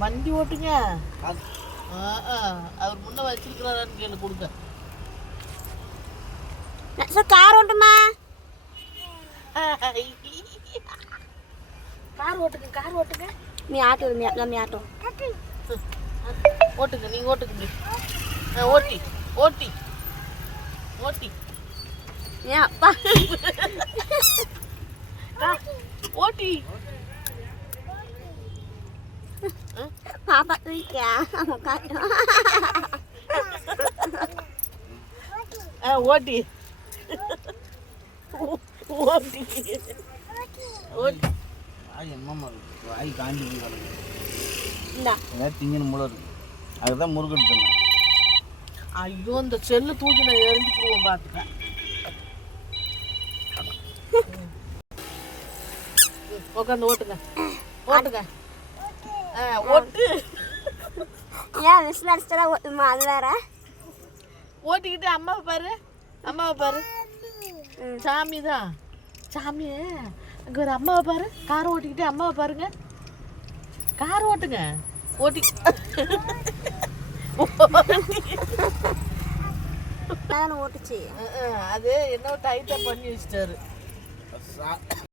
வண்டி ஓட்டுங்க. அவர் முன்ன வச்சிருக்கிறாரான்னு கேளு கொடுங்க. சார் கார் ஓட்டுமா? கார் ஓட்டுங்க, கார் ஓட்டுங்க. நீ ஆட்டோ, நீ ஆட்டோ ஓட்டுங்க, நீங்க ஓட்டுங்க. ஓட்டி ஓட்டி ஓட்டி ஏன் அப்பா ஓட்டி பாப்பா தூக்கியா உட்காந்து ஓட்டி ஓட்டி ஓட்டி ஆய் காஞ்சி இந்தா திங்கன்னு மூளை இருக்கு. அதுதான் முருகன் சொன்னேன். ஐயோ இந்த செல்லு தூக்கி நான் எரிஞ்சு போவோம் பார்த்துட்டேன். உட்காந்து ஓட்டுங்க ஓட்டுங்க. ஓட்டு. ஏன் விசில் அடிச்சா ஓட்டுமா? அது வேற. ஓட்டிக்கிட்டு அம்மாவை பாரு, அம்மாவை பாரு. சாமி தான் சாமி. அங்கே ஒரு அம்மாவை பாரு, கார் ஓட்டிக்கிட்டு அம்மாவை பாருங்க. கார் ஓட்டுங்க ஓட்டி. ஓட்டுச்சு. அது என்ன டைட்டா பண்ணி வச்சிட்டாரு.